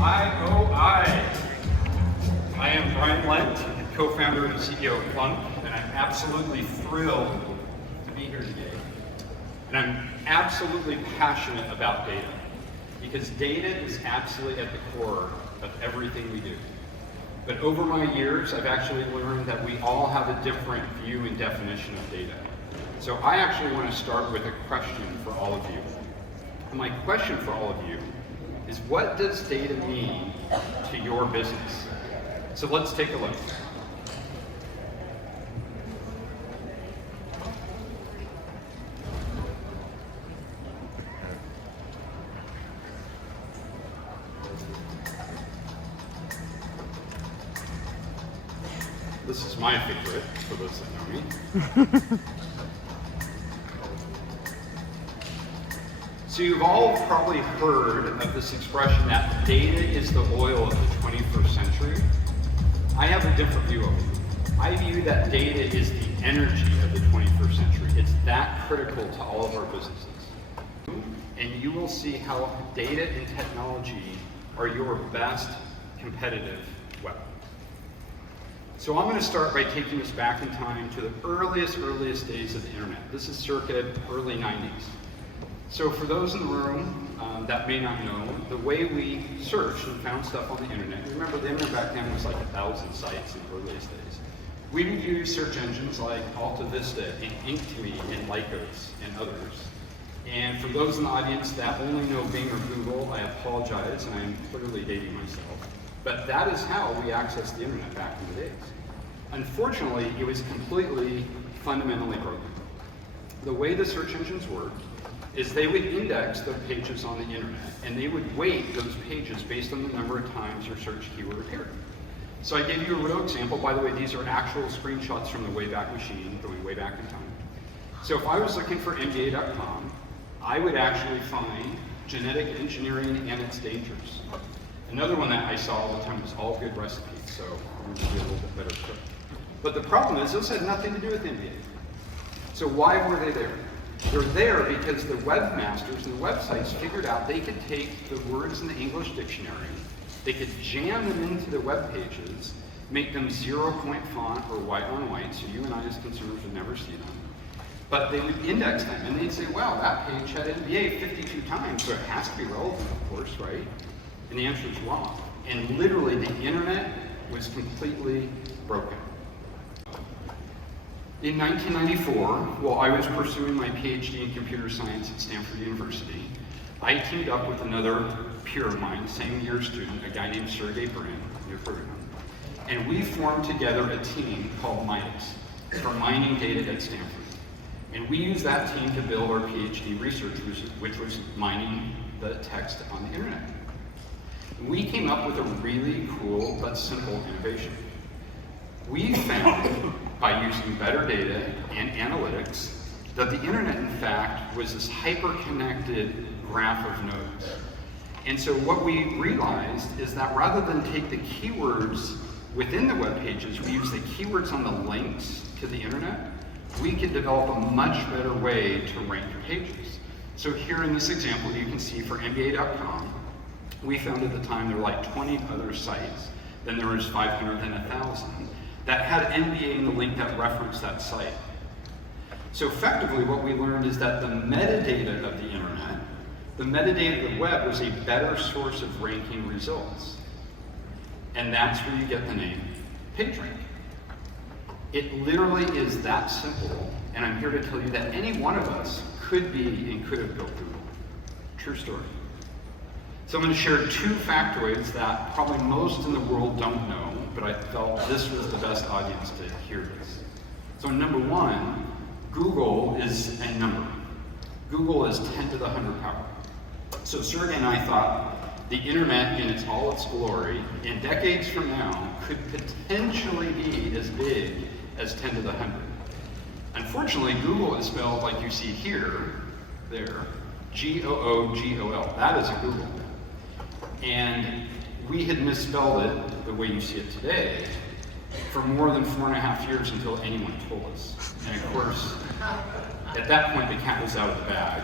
IOI. I am Brian Lent, co-founder and CEO of Plunk, and I'm absolutely thrilled to be here today. And I'm absolutely passionate about data, because data is absolutely at the core of everything we do. But over my years, I've actually learned that we all have a different view and definition of data. So I actually want to start with a question for all of you. And my question for all of you is, what does data mean to your business? So let's take a look. This is my favorite, for those that know me. So you've all probably heard of this expression that data is the oil of the 21st century. I have a different view of it. I view that data is the energy of the 21st century. It's that critical to all of our businesses. And you will see how data and technology are your best competitive weapon. So I'm going to start by taking us back in time to the earliest days of the internet. This is circa early 90s. So for those in the room that may not know, the way we searched and found stuff on the internet, remember the internet back then was like 1,000 sites in the earliest days. We would use search engines like Alta Vista and Inktomi and Lycos and others. And for those in the audience that only know Bing or Google, I apologize, and I'm clearly dating myself. But that is how we accessed the internet back in the days. Unfortunately, it was completely, fundamentally broken. The way the search engines worked is they would index the pages on the internet, and they would weight those pages based on the number of times your search keyword appeared. So I gave you a real example. By the way, these are actual screenshots from the Wayback Machine, going way back in time. So if I was looking for NBA.com, I would actually find genetic engineering and its dangers. Another one that I saw all the time was all good recipes, so I'm going to be a little bit better cook. But the problem is, those had nothing to do with NBA. So why were they there? They're there because the webmasters and the websites figured out they could take the words in the English dictionary, they could jam them into the web pages, make them 0-point font or white on white, so you and I as consumers would never see them. But they would index them, and they'd say, wow, that page had NBA 52 times, so it has to be relevant, of course, right? And the answer is wrong. And literally, the internet was completely broken. In 1994, while I was pursuing my PhD in computer science at Stanford University, I teamed up with another peer of mine, same year student, a guy named Sergey Brin, you've heard of him. And we formed together a team called Midas for mining data at Stanford. And we used that team to build our PhD research, which was mining the text on the internet. We came up with a really cool but simple innovation. We found, by using better data and analytics, that the internet, in fact, was this hyper-connected graph of nodes. And so what we realized is that rather than take the keywords within the web pages, we use the keywords on the links to the internet, we could develop a much better way to rank pages. So here in this example, you can see for NBA.com, we found at the time there were like 20 other sites, then there was 500, then 1,000, that had NBA in the link that referenced that site. So effectively what we learned is that the metadata of the internet, the metadata of the web, was a better source of ranking results. And that's where you get the name PageRank. It literally is that simple, and I'm here to tell you that any one of us could be and could have built Google. True story. So I'm going to share 2 factoids that probably most in the world don't know, but I felt this was the best audience to hear this. So number 1, Google is a number. Google is 10 to the 100 power. So Sergey and I thought the internet in all its glory, in decades from now, could potentially be as big as 10 to the 100. Unfortunately, Google is spelled like you see here, there, G-O-O-G-O-L. That is a Google. And we had misspelled it the way you see it today for more than 4.5 years until anyone told us. And of course, at that point, the cat was out of the bag.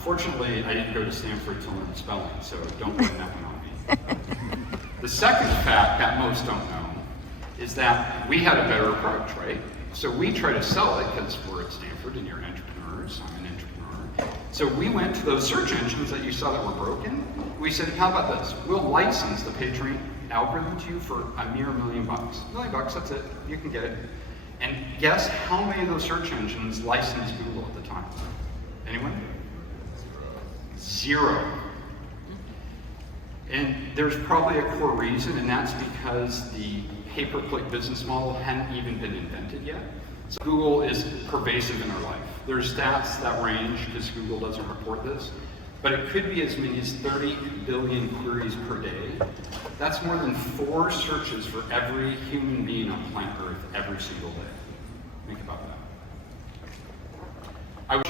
Fortunately, I didn't go to Stanford to learn spelling, so don't blame that one on me. The second fact that most don't know is that we had a better approach, right? So we try to sell it because we're at Stanford and you're entrepreneurs, I'm an entrepreneur. So we went to those search engines that you saw that were broken. We said, how about this? We'll license the PageRank algorithm to you for a mere $1 million. $1 million, that's it, you can get it. And guess how many of those search engines licensed Google at the time? Anyone? Zero. And there's probably a core reason, and that's because the pay-per-click business model hadn't even been invented yet. So Google is pervasive in our life. There's stats that range, because Google doesn't report this, but it could be as many as 30 billion queries per day. That's more than 4 searches for every human being on planet Earth every single day. Think about that. I was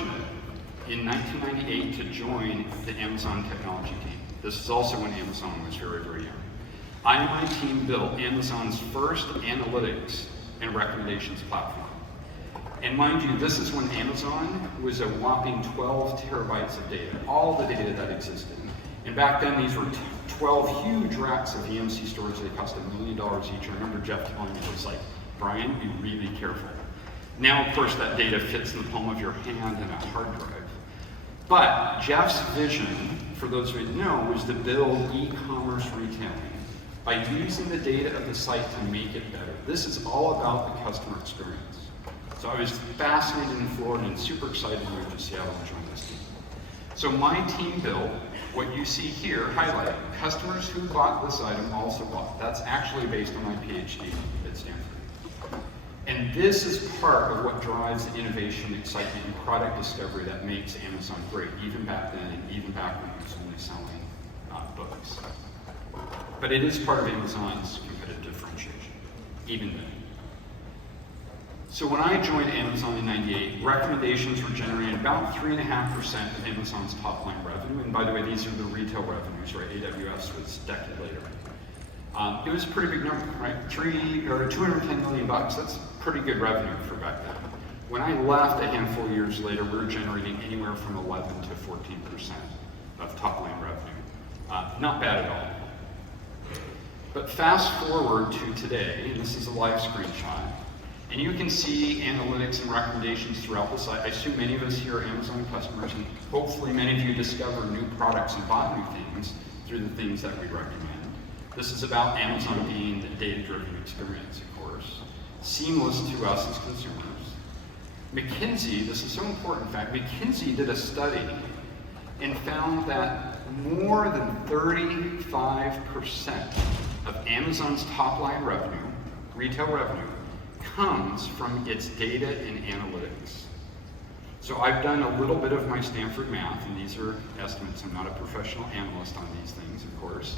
in 1998 to join the Amazon technology team. This is also when Amazon was very, very young. I and my team built Amazon's first analytics and recommendations platform. And mind you, this is when Amazon was a whopping 12 terabytes of data, all the data that existed. And back then, these were 12 huge racks of EMC storage. They cost $1 million each. I remember Jeff telling me, it was like, Brian, be really careful. Now, of course, that data fits in the palm of your hand in a hard drive. But Jeff's vision, for those who didn't know, was to build e-commerce retailing by using the data of the site to make it better. This is all about the customer experience. So I was fascinated in Florida and super excited to move to Seattle and join this team. So my team built what you see here, highlighted. Customers who bought this item also bought. That's actually based on my PhD at Stanford. And this is part of what drives the innovation, excitement, and product discovery that makes Amazon great, even back then and even back when it was only selling books. But it is part of Amazon's competitive differentiation, even then. So when I joined Amazon in '98, recommendations were generating about 3.5% of Amazon's top line revenue. And by the way, these are the retail revenues, right? AWS was a decade later. It was a pretty big number, right? $210 million, that's pretty good revenue for back then. When I left a handful of years later, we were generating anywhere from 11 to 14% of top line revenue. Not bad at all. But fast forward to today, and this is a live screenshot, and you can see analytics and recommendations throughout the site. I assume many of us here are Amazon customers, and hopefully many of you discover new products and bought new things through the things that we recommend. This is about Amazon being the data-driven experience, of course, seamless to us as consumers. McKinsey, this is so important, in fact, McKinsey did a study and found that more than 35% of Amazon's top-line revenue, retail revenue, comes from its data and analytics. So I've done a little bit of my Stanford math, and these are estimates. I'm not a professional analyst on these things, of course.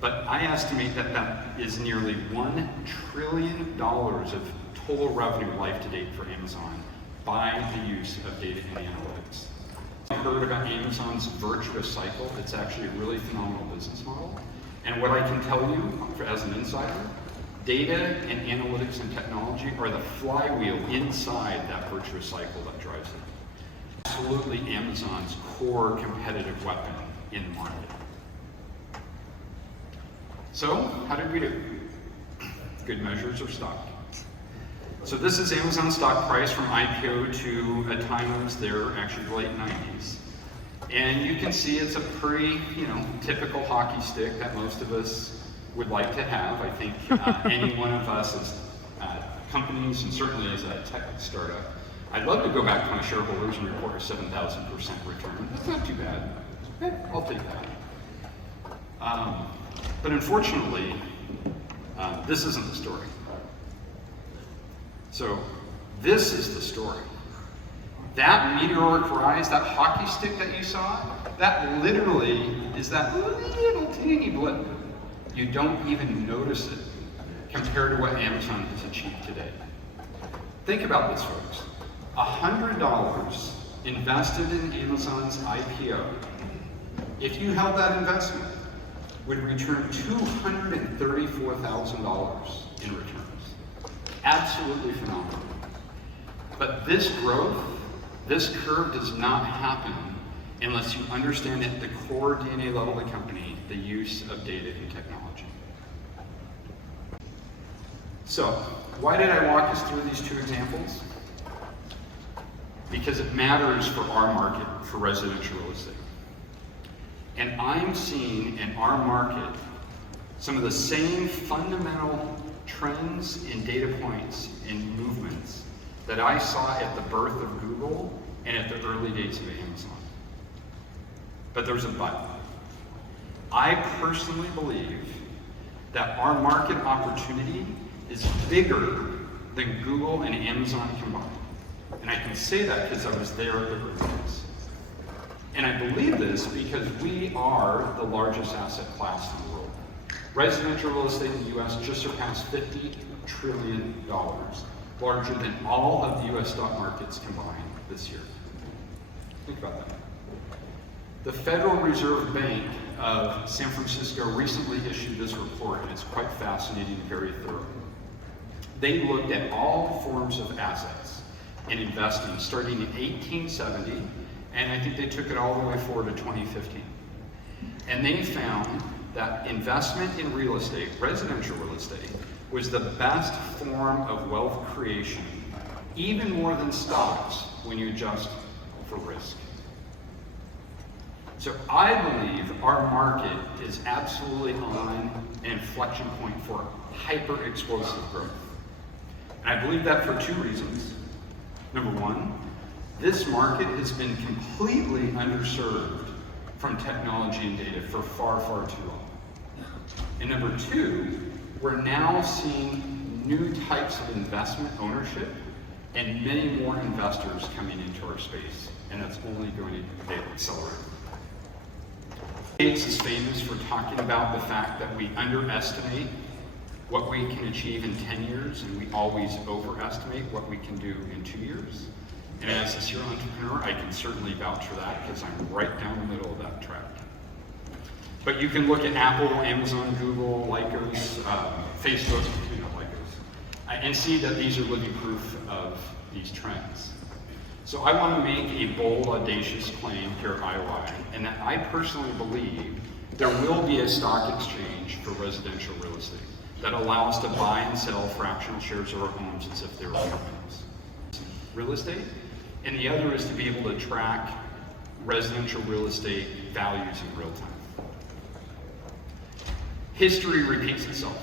But I estimate that that is nearly $1 trillion of total revenue life to date for Amazon by the use of data and analytics. I heard about Amazon's virtuous cycle. It's actually a really phenomenal business model. And what I can tell you as an insider, data and analytics and technology are the flywheel inside that virtuous cycle that drives it. Absolutely Amazon's core competitive weapon in the market. So, how did we do? Good measures or stock? So this is Amazon stock price from IPO to a time I was there, actually the late 90s. And you can see it's a pretty, typical hockey stick that most of us would like to have. I think any one of us as companies, and certainly as a tech startup, I'd love to go back to my shareholders and report a 7,000% return. That's not too bad. I'll take that. But unfortunately, this isn't the story. So this is the story. That meteoric rise, that hockey stick that you saw, that literally is that little teeny blip. You don't even notice it compared to what Amazon has achieved today. Think about this, folks. $100 invested in Amazon's IPO, if you held that investment, would return $234,000 in returns. Absolutely phenomenal. But this growth, this curve does not happen unless you understand at the core DNA level of the company the use of data and technology. So, why did I walk us through these two examples? Because it matters for our market, for residential real estate. And I'm seeing in our market some of the same fundamental trends and data points and movements that I saw at the birth of Google and at the early days of Amazon. But there's a but. I personally believe that our market opportunity is bigger than Google and Amazon combined. And I can say that because I was there at the early days. And I believe this because we are the largest asset class in the world. Residential real estate in the US just surpassed $50 trillion, larger than all of the US stock markets combined this year. Think about that. The Federal Reserve Bank of San Francisco recently issued this report, and it's quite fascinating and very thorough. They looked at all forms of assets and investing starting in 1870, and I think they took it all the way forward to 2015. And they found that investment in real estate, residential real estate, was the best form of wealth creation, even more than stocks when you adjust for risk. So I believe our market is absolutely on an inflection point for hyper-explosive growth. And I believe that for two reasons. Number one, this market has been completely underserved from technology and data for far, far too long. And number two, we're now seeing new types of investment ownership and many more investors coming into our space, and that's only going to accelerate. Gates is famous for talking about the fact that we underestimate what we can achieve in 10 years, and we always overestimate what we can do in 2 years. And as a serial entrepreneur, I can certainly vouch for that because I'm right down the middle of that track. But you can look at Apple, Amazon, Google, Lycos, Facebook, and see that these are living proof of these trends. So I want to make a bold, audacious claim here at IOI, and that I personally believe there will be a stock exchange for residential real estate that allows us to buy and sell fractional shares of our homes as if they were companies. Real estate, and the other is to be able to track residential real estate values in real time. History repeats itself.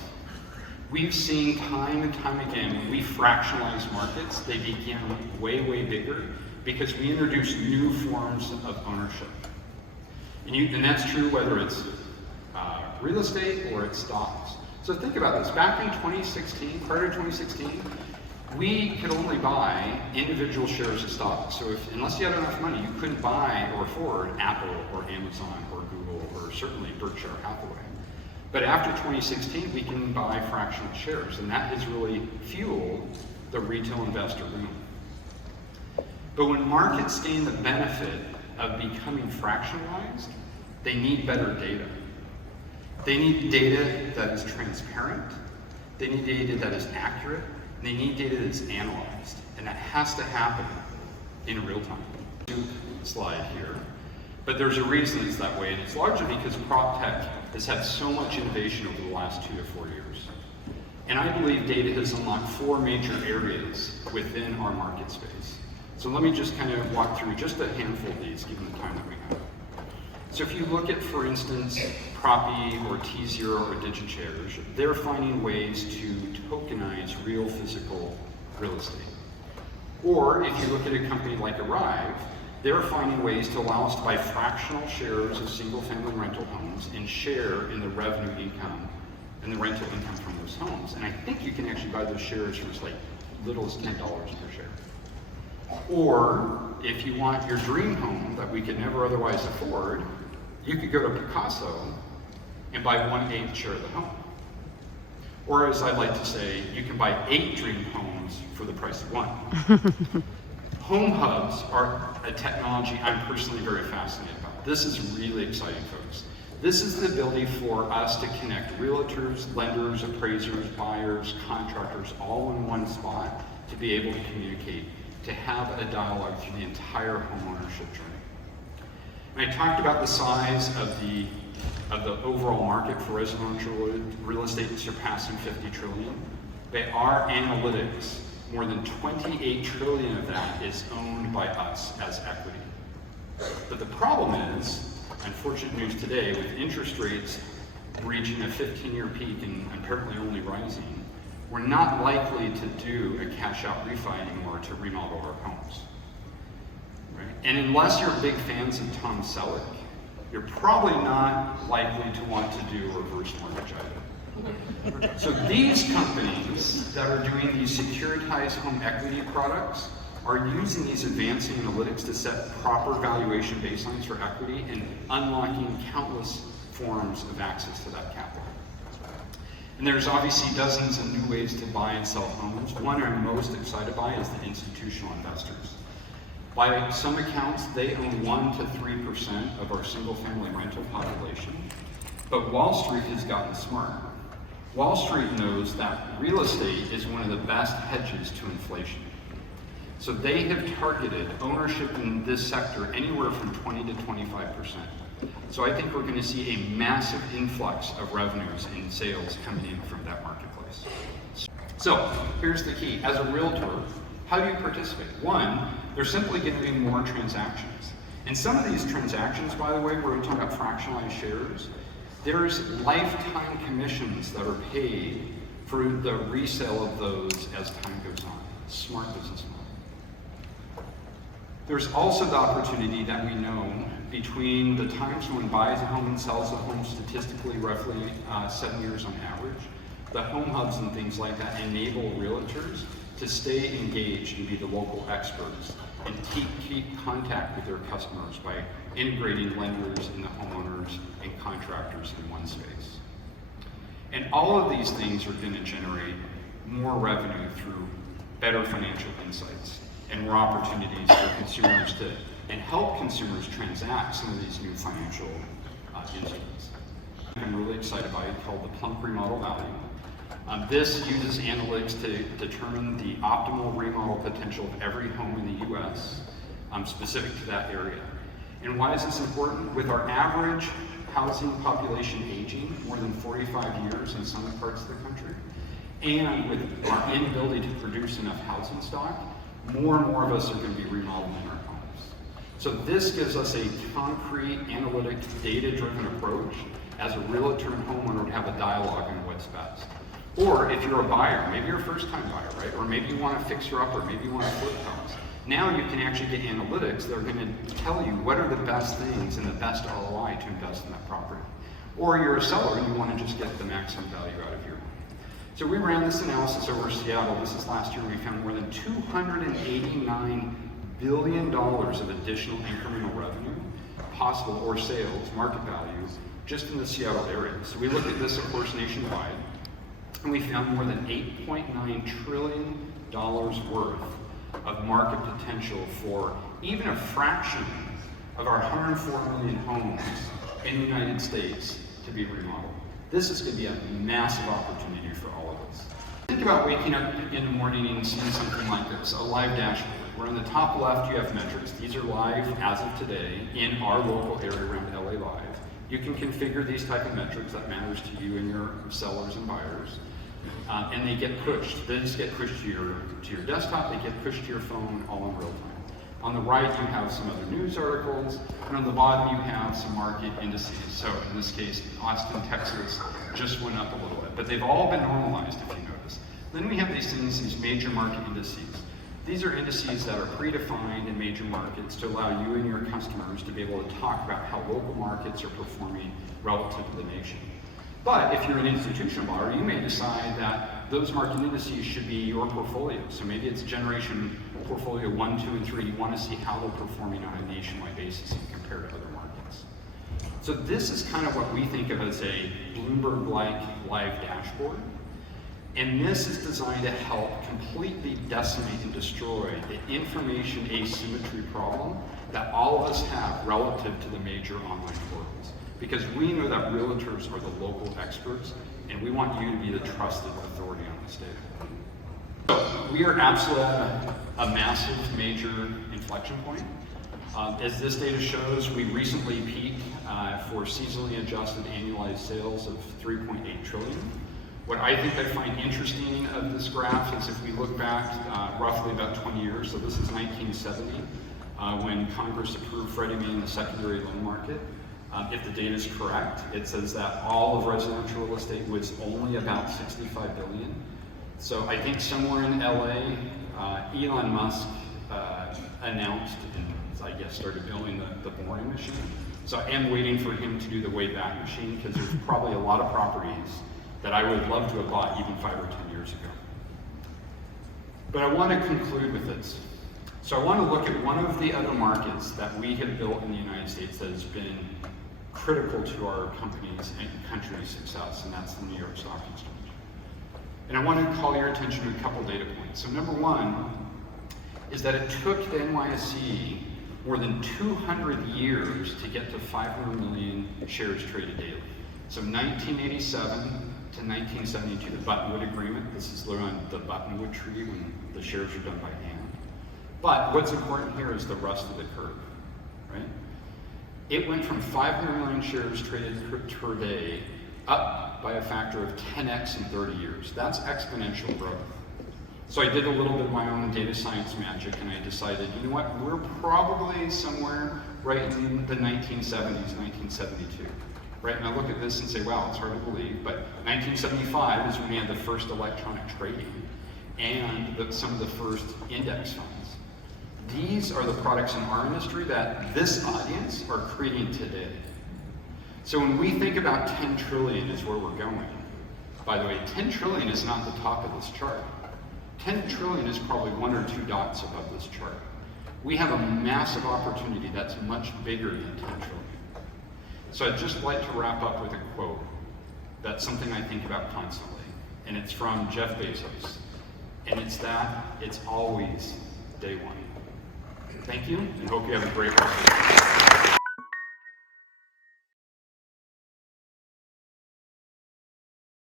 We've seen time and time again, when we fractionalize markets, they become way, way bigger because we introduce new forms of ownership. And that's true whether it's real estate or it's stocks. So think about this. Back in 2016, prior to 2016, we could only buy individual shares of stock. So unless you had enough money, you couldn't buy or afford Apple or Amazon or Google or certainly Berkshire Hathaway. But after 2016, we can buy fractional shares, and that has really fueled the retail investor boom. But when markets gain the benefit of becoming fractionalized, they need better data. They need data that is transparent, they need data that is accurate, and they need data that is analyzed. And that has to happen in real time. Slide here. But there's a reason it's that way, and it's largely because prop tech has had so much innovation over the last 2 to 4 years. And I believe data has unlocked 4 major areas within our market space. So let me just kind of walk through just a handful of these, given the time that we have. So if you look at, for instance, Proppy or T0 or DigiShares, they're finding ways to tokenize real physical real estate. Or if you look at a company like Arrive, they're finding ways to allow us to buy fractional shares of single-family rental homes and share in the revenue income and the rental income from those homes. And I think you can actually buy those shares for as little as $10 per share. Or if you want your dream home that we could never otherwise afford, you could go to Picasso and buy 1/8 share of the home. Or as I like to say, you can buy 8 dream homes for the price of 1. Home hubs are a technology I'm personally very fascinated about. This is really exciting, folks. This is the ability for us to connect realtors, lenders, appraisers, buyers, contractors, all in one spot to be able to communicate, to have a dialogue through the entire home ownership journey. And I talked about the size of the overall market for residential real estate surpassing $50 trillion. By our analytics, more than 28 trillion of that is owned by us as equity. But the problem is, unfortunate news today, with interest rates reaching a 15-year peak and apparently only rising, we're not likely to do a cash-out refi anymore to remodel our homes. Right? And unless you're big fans of Tom Selleck, you're probably not likely to want to do a reverse mortgage either. So these companies that are doing these securitized home equity products are using these advanced analytics to set proper valuation baselines for equity and unlocking countless forms of access to that capital. And there's obviously dozens of new ways to buy and sell homes. One I'm most excited by is the institutional investors. By some accounts, they own 1 to 3% of our single-family rental population. But Wall Street has gotten smart. Wall Street knows that real estate is one of the best hedges to inflation. So they have targeted ownership in this sector anywhere from 20 to 25%. So I think we're going to see a massive influx of revenues and sales coming in from that marketplace. So here's the key. As a realtor, how do you participate? One, there's simply going to be more transactions. And some of these transactions, by the way, where we talk about fractionalized shares, there's lifetime commissions that are paid for the resale of those as time goes on. Smart business model. There's also the opportunity that we know between the times when buys a home and sells a home, statistically roughly 7 years on average. The home hubs and things like that enable realtors to stay engaged and be the local experts and keep contact with their customers by integrating lenders and the homeowners and contractors in one space. And all of these things are going to generate more revenue through better financial insights and more opportunities for consumers to, and help consumers transact some of these new financial instruments. I'm really excited by it, called the Plunk Remodel Value. This uses analytics to determine the optimal remodel potential of every home in the US, specific to that area. And why is this important? With our average housing population aging more than 45 years in some parts of the country, and with our inability to produce enough housing stock, more and more of us are going to be remodeling our homes. So this gives us a concrete, analytic, data-driven approach as a realtor and homeowner to have a dialogue on what's best. Or if you're a buyer, maybe you're a first-time buyer, right? Or maybe you want to fix her up, or maybe you want to flip homes. Now you can actually get analytics that are going to tell you what are the best things and the best ROI to invest in that property. Or you're a seller and you want to just get the maximum value out of your home. So we ran this analysis over Seattle. This is last year. We found more than $289 billion of additional incremental revenue possible, or sales, market value, just in the Seattle area. So we looked at this, of course, nationwide. And we found more than $8.9 trillion worth of market potential for even a fraction of our 104 million homes in the United States to be remodeled. This is going to be a massive opportunity for all of us. Think about waking up in the morning and seeing something like this, a live dashboard, where on the top left you have metrics. These are live as of today in our local area around LA Live. You can configure these type of metrics that matters to you and your sellers and buyers. And they get pushed. They just get pushed to your desktop, they get pushed to your phone all in real time. On the right, you have some other news articles, and on the bottom, you have some market indices. So in this case, Austin, Texas just went up a little bit, but they've all been normalized, if you notice. Then we have these things, these major market indices. These are indices that are predefined in major markets to allow you and your customers to be able to talk about how local markets are performing relative to the nation. But if you're an institutional buyer, you may decide that those market indices should be your portfolio. So maybe it's generation portfolio 1, 2, and 3. You want to see how they're performing on a nationwide basis and compare to other markets. So this is kind of what we think of as a Bloomberg-like live dashboard. And this is designed to help completely decimate and destroy the information asymmetry problem that all of us have relative to the major online portals. Because we know that realtors are the local experts, and we want you to be the trusted authority on this data. So we are absolutely at a massive, major inflection point. As this data shows, we recently peaked for seasonally adjusted annualized sales of $3.8 trillion. What I think I find interesting of this graph is if we look back roughly about 20 years, so this is 1970, when Congress approved Freddie Mae in the secondary loan market. If the data is correct, it says that all of residential real estate was only about $65 billion. So I think somewhere in LA, Elon Musk announced and I guess started building the boring machine. So I am waiting for him to do the Wayback Machine because there's probably a lot of properties that I would love to have bought even 5 or 10 years ago. But I want to conclude with this. So I want to look at one of the other markets that we have built in the United States that has been critical to our company's and country's success, and that's the New York Stock Exchange. And I want to call your attention to a couple data points. So number one is that it took the NYSE more than 200 years to get to 500 million shares traded daily. So 1987 to 1972, the Buttonwood Agreement. This is literally on the Buttonwood tree when the shares are done by hand. But what's important here is the rest of the curve, right? It went from 500 million shares traded per day up by a factor of 10x in 30 years. That's exponential growth. So I did a little bit of my own data science magic and I decided, you know what, we're probably somewhere right in the 1970s, 1972. Right, and I look at this and say, wow, it's hard to believe, but 1975 is when we had the first electronic trading and some of the first index funds. These are the products in our industry that this audience are creating today. So when we think about 10 trillion is where we're going, by the way, 10 trillion is not the top of this chart. 10 trillion is probably 1 or 2 dots above this chart. We have a massive opportunity that's much bigger than 10 trillion. So I'd just like to wrap up with a quote. That's something I think about constantly. And it's from Jeff Bezos. And it's that, it's always day one. Thank you, and hope you have a great rest of the day.